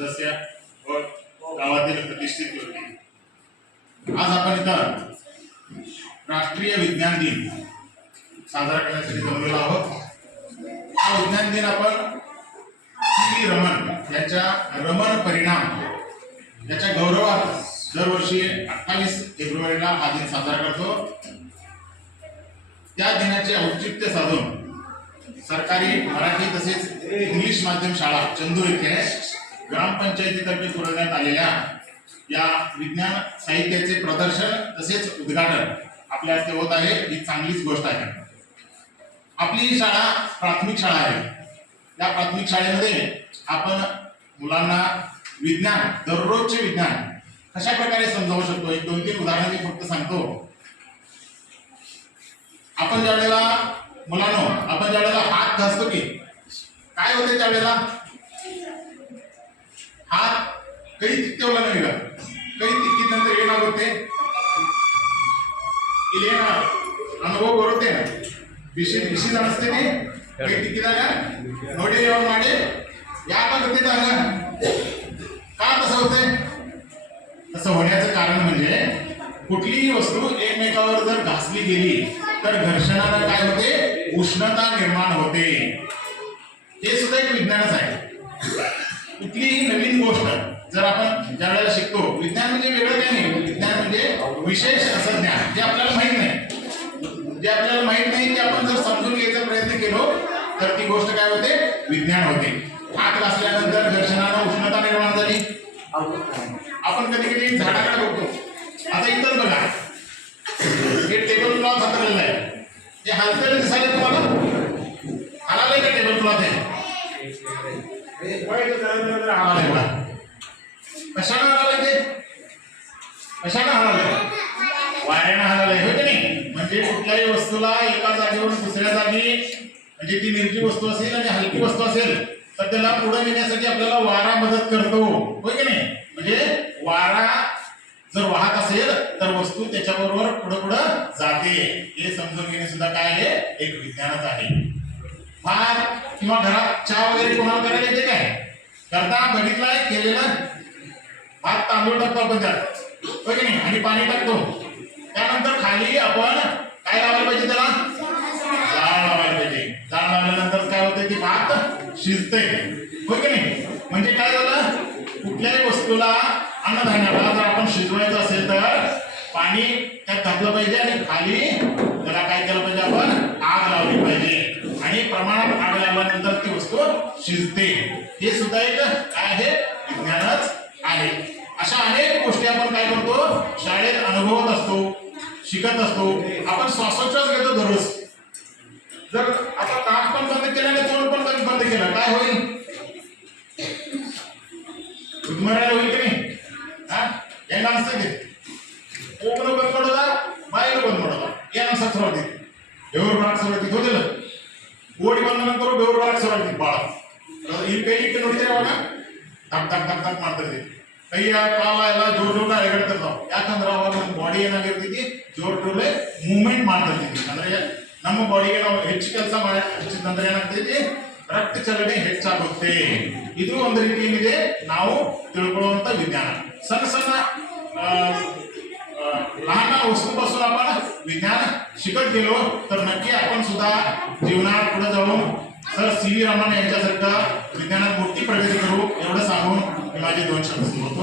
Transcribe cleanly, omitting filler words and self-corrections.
सदस्य व गावातील प्रतिष्ठित व्यक्ती, आज आपण इथं राष्ट्रीय विज्ञान दिन साजरा करण्यासाठी जमलेलो आहोत। हा विज्ञान दिन आपण सी व्ही रमन यांच्या रमन परिणाम याच्या गौरवार्थ दरवर्षी 28 फेब्रुवारीला हा दिन साजरा करतो। त्या दिनाचे औचित्य साधून सरकारी मराठी तसेच इंग्लिश माध्यम शाळा चंदूर येथे ग्रामपंचायतीतर्फे पुरवण्यात आलेल्या या विज्ञान साहित्याचे प्रदर्शन तसेच उद्घाटन आपल्या हस्ते होत आहे। ही चांगलीच गोष्ट आहे। आपली शाळा प्राथमिक शाळा आहे। या प्राथमिक शाळेमध्ये आपण मुलांना विज्ञान, दररोजचे विज्ञान कशा प्रकारे समजावू शकतो, एक 2-3 उदाहरण मी फक्त सांगतो। आपण ज्यावेळेला मुलांनो आपण ज्यावेळेला हात घासतो की काय होते, त्यावेळेला हात काही तिकवला नाही का, काही तिकीत नंतर येणार होते अनुभव बरोबर ना विषय असते नाही काही तिकीट नोटे येऊन माडे या पण होते का तसं होते। तसं होण्याचं कारण म्हणजे कुठलीही वस्तू एकमेकावर जर घासली गेली तर घर्षणाला काय होते, उष्णता निर्माण होते। हे सुद्धा एक विज्ञानच आहे। कुठलीही नवीन गोष्ट जर आपण ज्या वेळेला शिकतो, विज्ञान म्हणजे वेगळं काही नाही, विज्ञान म्हणजे विशेष असं ज्ञान जे आपल्याला माहित नाही, ते आपण जर समजून घ्यायचा प्रयत्न केलो तर ती गोष्ट काय होते, विज्ञान होते। हात घासल्यानंतर घर्षणाला उष्णता निर्माण झाली। आपण कधी कधी झाडाकडे बघतो, आता इथं बघा हे टेबल क्लॉथ हातरलेलं आहे, हे हालतेलं दिसायला तुम्हाला हलालंय का टेबल क्लॉथ आहे कशानं हलालंय, ते कशानं हलालंय, वाऱ्यानं हलालंय होय की नाही। म्हणजे कुठल्याही वस्तूला एका जागेवरून दुसऱ्या जागी, म्हणजे ती निर्जीव वस्तू असेल आणि हलकी वस्तू असेल तर त्याला पुढे नेण्यासाठी आपल्याला वारा मदत करतो होय की नाही। म्हणजे वारा जर वाहत असेल तर वस्तू त्याच्याबरोबर पुढे जाते। हे समजून घेणे सुद्धा काय आहे, एक विज्ञानच आहे। भात किंवा घरात चहा वगैरे कोणाला करायला येते काय, करता बघितलाय केलेलं, भात तांदूळ टाकतो आपण त्यात होय की नाही आणि पाणी टाकतो, त्यानंतर खाली आपण काय लावायला पाहिजे, त्याला जाळ लावायला पाहिजे। जाळ लावल्यानंतर काय होते, ती भात शिजते होय की नाही। म्हणजे काय झालं, कुठल्याही वस्तूला अन्नधान्याला जर आपण शिजवायचं असेल तर पाणी त्यात घातलं पाहिजे आणि खाली त्याला काय केलं पाहिजे, आपण आग लावली पाहिजे आणि प्रमाणात आग लावल्यानंतर ती वस्तू शिजते। हे सुद्धा एक काय आहे, विज्ञानच आहे। अशा अनेक गोष्टी आपण काय करतो, शाळेत अनुभवत असतो, शिकत असतो। आपण श्वासोच्छ्वास घेतो दररोज, जर आता नाक पण बंद केलं आणि तोंड पण बंद केलं काय होईल, उद्मरायला होईल की नाही। ಹೆಂಗ ಅನಿಸ್ತೈತಿ, ಮೂಗನು ಬಂದ್ ಮಾಡೋದ ಬಾಯಿಲು ಬಂದ್ ಮಾಡೋದ, ಏನ್ ಅನ್ಸಕ್ ಶುರು ಆಗ್ತೈತಿ, ಬೆವರು ಬರಕ್ ಶುರು ಆಗ್ತೈತಿ ಹೋದಿಲ್ಲ, ಓಡಿ ಬಂದ ನಂತರ ಬೆವರು ಬರಕ್ ಶುರು ಆಗ್ತೈತಿ ಭಾಳ। ಈ ಕೈ ಇಟ್ಟು ನೋಡಿದ್ರೆ ಅವಾಗ ಟಕ್ ಟಕ್ ಟಕ್ ಟಕ್ ಮಾಡ್ತಿರ್ತೀವಿ, ಕೈಯ ಕಾಲ ಎಲ್ಲ ಜೋರ್ ಜೋರ್ನ ಎಗಡ್ತಿರ್ತಾವ, ಯಾಕಂದ್ರೆ ಅವಾಗ ನಮ್ಮ ಬಾಡಿ ಏನಾಗಿರ್ತೈತಿ, ಜೋರ್ ಜೋರ್ಲೆ ಮೂವ್ಮೆಂಟ್ ಮಾಡ್ತಿರ್ತೀವಿ। ಅಂದ್ರೆ ನಮ್ಮ ಬಾಡಿಗೆ ನಾವು ಹೆಚ್ಚು ಕೆಲಸ ಮಾಡಿದ್ರೆ ಏನಾಗ್ತೈತಿ, ರಕ್ತ ಚಲನೆ ಹೆಚ್ಚಾಗುತ್ತೆ। ಇದು ಒಂದು ರೀತಿ ಏನಿದೆ ನಾವು ತಿಳ್ಕೊಳ್ಳುವಂತ ವಿಜ್ಞಾನ। सण लहान वस्तूपासून आपण विज्ञान शिकत गेलो तर नक्की आपण सुद्धा जीवनात पुढे जाऊन सर सी व्ही रमन यांच्यासारखं विज्ञानात मोठी प्रगती करू, एवढं सांगून मी माझे 2 शब्द संपवतो।